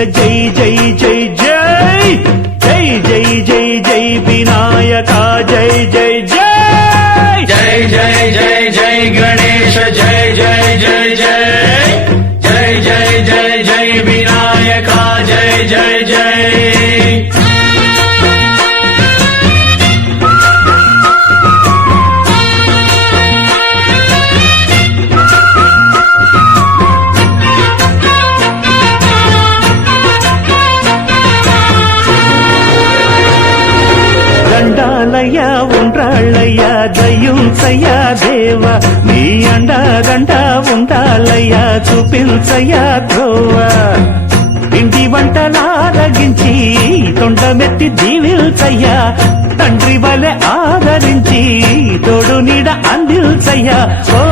జై జై జై జై జై జై జై జై వినాయక జై జై జై జై జై జై జై గణేశ జై జై జై జై జై జై జై జై వినాయక జై జై జై దండాలయ్యా ఉండ్రాళ్ళయ్యా దయ్యుంచయ్యా దేవ నీ అండగంట ఉండాలయ్యా చూపించయ్యా ధ్రువ ఇంటి వంటలారగించి తొండమెత్తి దీవిల్చయ్యా తండ్రి వలె ఆదరించి తోడు నీడ అందిల్చయ్యా ఓ